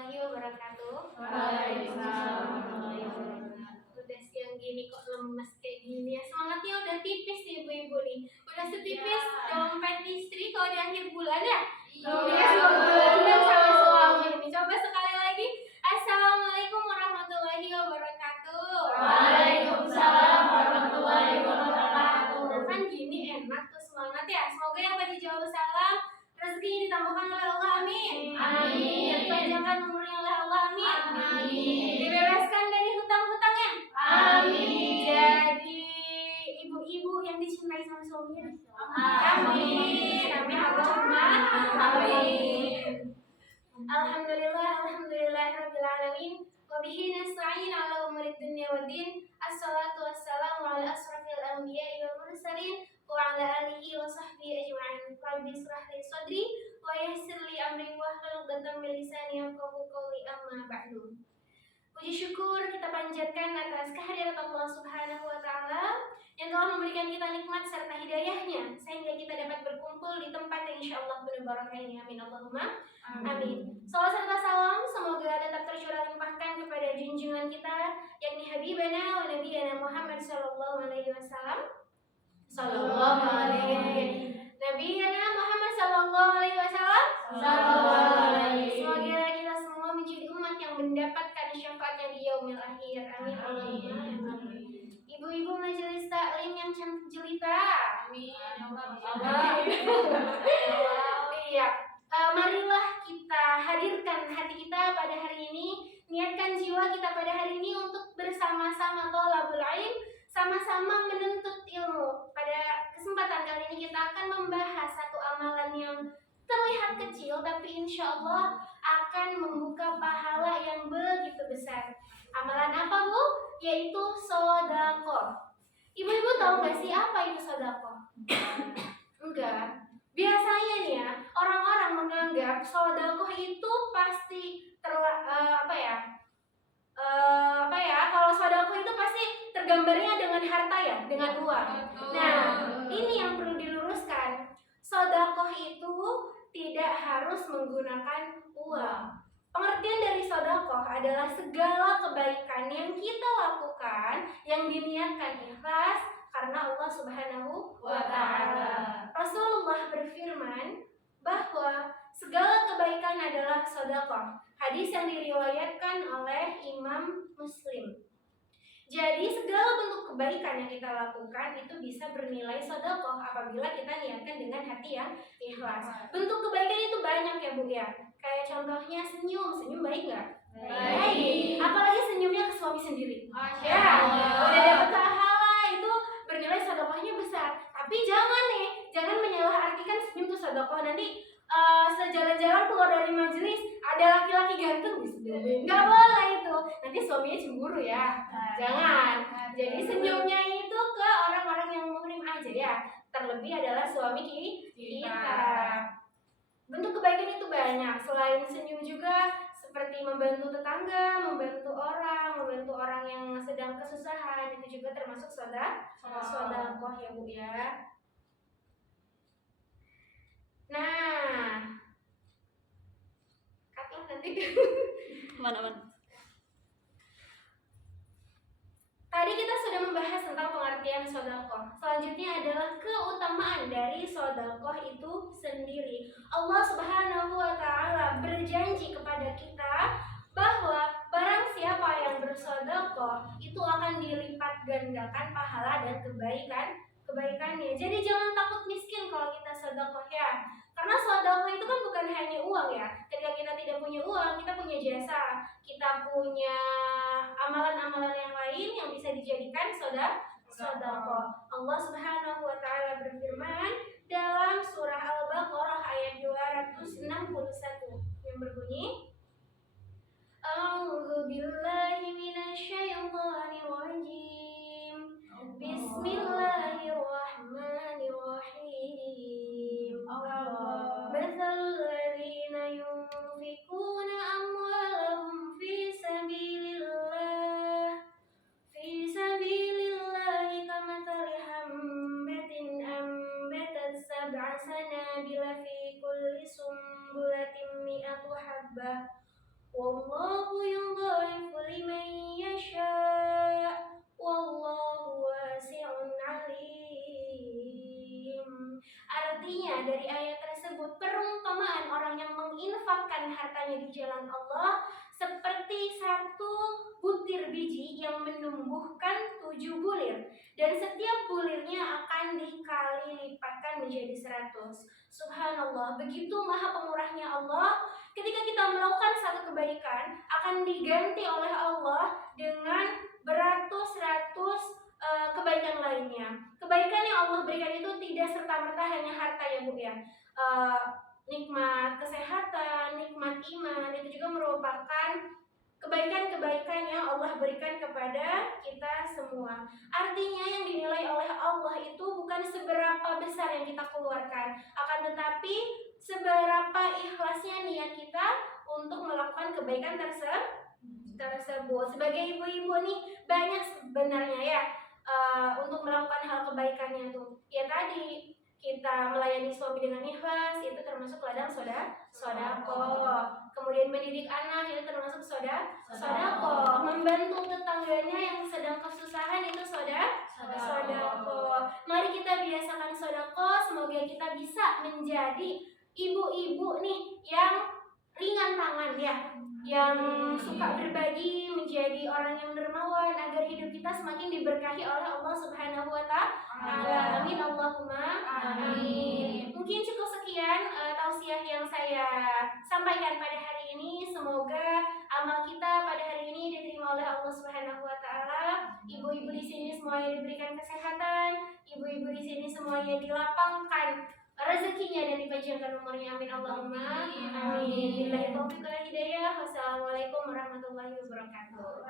warahmatullahi wabarakatuh. Waalaikumsalam warahmatullahi wabarakatuh. Udah siang gini kok lemes kayak gini ya. Semangatnya udah tipis nih ibu-ibu nih. Udah setipis dompet istri kalau di akhir bulan ya. Iya. Bulanan sama suami ini. Coba sekali lagi. Assalamualaikum warahmatullahi wabarakatuh. Waalaikumsalam warahmatullahi wabarakatuh. Kan gini enak tuh semangat ya. Semoga yang tadi jawab salam rezekinya ditambahkan oleh Allah, amin. Amin. Dipanjangkan umurnya oleh Allah, amin. Amin. Dibebaskan dari hutang-hutangnya, Amin. jadi ibu-ibu yang dicintai sama suaminya. Amin. Amin. Allahumma amin. Alhamdulillahirabbil alamin. Wa bihi nasta'in 'ala umuri dunya waddin. Assalatu wassalamu 'ala asrofil anbiya'i wal mursalin wa 'ala alihi wa sahbihi ajma'in. Rabbi ishrah li sadri wa yassir li amri wahlul 'uqdatam min lisani yafqahu qawli, amma ba'du. Puji syukur kita panjatkan atas kehadirat Allah Subhanahu wa taala yang telah memberikan kita nikmat serta hidayahnya sehingga kita dapat berkumpul di tempat yang insyaallah penuh barakah ini. Amin Allahumma amin. Salawat serta salam semoga tetap tercurah limpahkan kepada junjungan kita yakni Habibana wa Nabiyana Muhammad sallallahu alaihi wasallam. Sallallahu alaihi Nabiyana Muhammad sallallahu alaihi wasallam. Semoga kita semua menjadi umat yang mendapatkan syafaatnya di yaumil akhir. Amin Allahumma amin. Ibu-ibu majelis taklim yang cantik jelita. Amin. Iya. Marilah kita hadirkan hati kita pada hari ini, niatkan jiwa kita pada hari ini untuk bersama-sama thalabul ilm, sama-sama menuntut ilmu. Pada kesempatan kali ini kita akan membahas satu amalan yang terlihat kecil tapi insya Allah akan membuka pahala yang begitu besar. Amalan apa Bu? Yaitu sedekah. Ibu-ibu tahu nggak sih apa itu sedekah? Enggak. Biasanya nih ya, orang-orang menganggap sedekah itu pasti kalau sedekah itu pasti tergambarnya dengan harta ya, dengan uang. Nah, ini yang perlu diluruskan. Sedekah itu tidak harus menggunakan uang. Pengertian dari sedekah adalah segala kebaikan yang kita lakukan yang diniatkan ikhlas karena Allah Subhanahu wa taala. Rasulullah berfirman bahwa segala kebaikan adalah sedekah. Hadis yang diriwayatkan oleh Imam Muslim. Jadi segala bentuk kebaikan yang kita lakukan itu bisa bernilai sedekah apabila kita niatkan dengan hati yang ikhlas. Bentuk kebaikan itu banyak ya Bu ya. Kayak contohnya senyum baik nggak? Baik. Apalagi senyumnya ke suami sendiri. Ya, udah dapat pahala itu bernilai sedekahnya besar. Tapi jangan menyalahartikan senyum itu sedekah. Nanti sejalan-jalan keluar dari majelis ada laki-laki ganteng nggak boleh itu, nanti suaminya cemburu ya. Jangan. Jadi senyumnya itu ke orang-orang yang muhrim aja ya, terlebih adalah suami kita. Bentuk kebaikan itu banyak. Selain senyum juga seperti membantu tetangga, membantu orang yang sedang kesusahan, itu juga termasuk sedekah ya Bu ya. Nah, katlah nanti. Mana? Tadi kita sudah membahas tentang pengertian sedekah. Selanjutnya adalah keutamaan dari sedekah itu sendiri. Allah Subhanahu wa taala berjanji kepada kita bahwa barang siapa yang bersedekah itu akan dilipat gandakan pahala dan kebaikannya. Jadi jangan takut miskin kalau kita sedekah ya. Karena sedekah itu kan bukan hanya uang ya. Ketika kita tidak punya uang, kita punya jasa, kita punya amalan-amalan yang lain yang bisa dijadikan sedekah. Allah Subhanahu wa taala berfirman dalam surah Al-Baqarah ayat 261 yang berbunyi A'udzu billahi minasyaitonir rajim. Bismillahirrahmanirrahim. Mathalul ladzina yunfikuna amwalahum fi sabilillah kamathali hambatin ambatat sab'a sanabila fi kulli sumbulatin mi'atu habbah Wallahu yudha'ifu liman yasha'. Wallahu wasi'un 'alim. Artinya dari ayat tersebut perumpamaan orang yang menginfakkan hartanya di jalan Allah seperti satu butir biji yang menumbuhkan 7 bulir, dan setiap bulirnya akan dikali lipatkan menjadi 100. Subhanallah, begitu maha pemurahnya Allah. Ketika kita melakukan satu kebaikan, akan diganti oleh Allah dengan beratus-ratus kebaikan lainnya. Kebaikan yang Allah berikan itu tidak serta-merta hanya harta ya Bu ya. Nikmat kesehatan, nikmat iman, itu juga merupakan kebaikan-kebaikan yang Allah berikan kepada kita semua. Artinya yang dinilai oleh Allah itu bukan seberapa besar yang kita keluarkan, akan tetapi seberapa ikhlasnya niat kita untuk melakukan kebaikan tersebut. Sebagai ibu-ibu nih banyak sebenarnya ya untuk melakukan hal kebaikannya tuh. Ya tadi kita melayani suami dengan ikhlas, itu termasuk ladang sodako. Kemudian mendidik anak, itu termasuk sodako. Membantu tetangganya yang sedang kesusahan, itu sodako. Mari kita biasakan sodako. Semoga kita bisa menjadi ibu-ibu nih yang ringan tangan ya, yang suka berbagi, menjadi orang yang dermawan, agar hidup kita semakin diberkahi oleh Allah Subhanahu wa Ta'ala. Amin Allahumma amin. Mungkin cukup sekian tausiah yang saya sampaikan pada hari ini. Semoga amal kita pada hari ini diterima oleh Allah Subhanahu wa Ta'ala. Ibu-ibu di sini semuanya diberikan kesehatan, ibu-ibu di sini semuanya dilapangkan rezekinya dan dipanjangkan umurnya. Amin Allahumma amin. Billahi taufiq wal hidayah. Wassalamualaikum warahmatullahi wabarakatuh.